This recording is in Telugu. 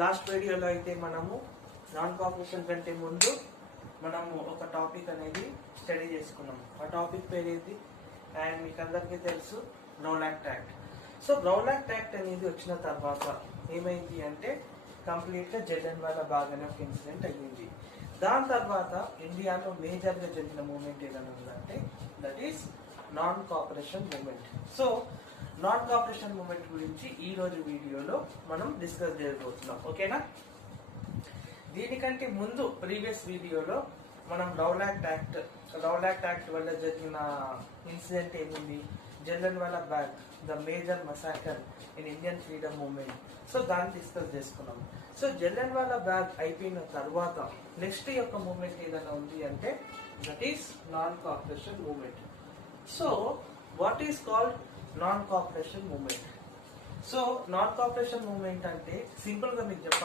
లాస్ట్ వీడియోలో అయితే మనము నాన్ కోఆపరేషన్ కంటే ముందు మనము ఒక టాపిక్ అనేది స్టడీ చేసుకున్నాం. ఆ టాపిక్ పేరు ఏది అండ్ మీకు అందరికీ తెలుసు, brown act act. So brown act act అనేది వచ్చిన తర్వాత ఏమైంది అంటే కంప్లీట్గా జలియన్వాలా బాగ్ అనే ఒక ఇన్సిడెంట్ అయ్యింది. దాని తర్వాత ఇండియాలో మేజర్గా జరిగిన మూమెంట్ ఏదైనా ఉందంటే that is non cooperation moment. So non cooperation moment గురించి ఈ రోజు వీడియోలో మనం డిస్కస్ చేయబోతున్నాం. ఓకేనా? దీనికంటే ముందు ప్రీవియస్ వీడియోలో మనం బ్రౌన్ యాక్ట్ యాక్ట్ వల్ల జరిగిన ఇన్సిడెంట్ ఏముంది, Jallianwala Bagh the major massacre in Indian freedom movement. So దాన్ని డిస్కస్ చేసుకున్నాం. సో జలియన్వాలా బాగ్ అయిపోయిన తర్వాత నెక్స్ట్ యొక్క మూమెంట్ ఏదైనా ఉంది అంటే that is non cooperation moment. So what is called non cooperation moment? So non cooperation moment అంటే సింపుల్ గా మీకు చెప్పాలి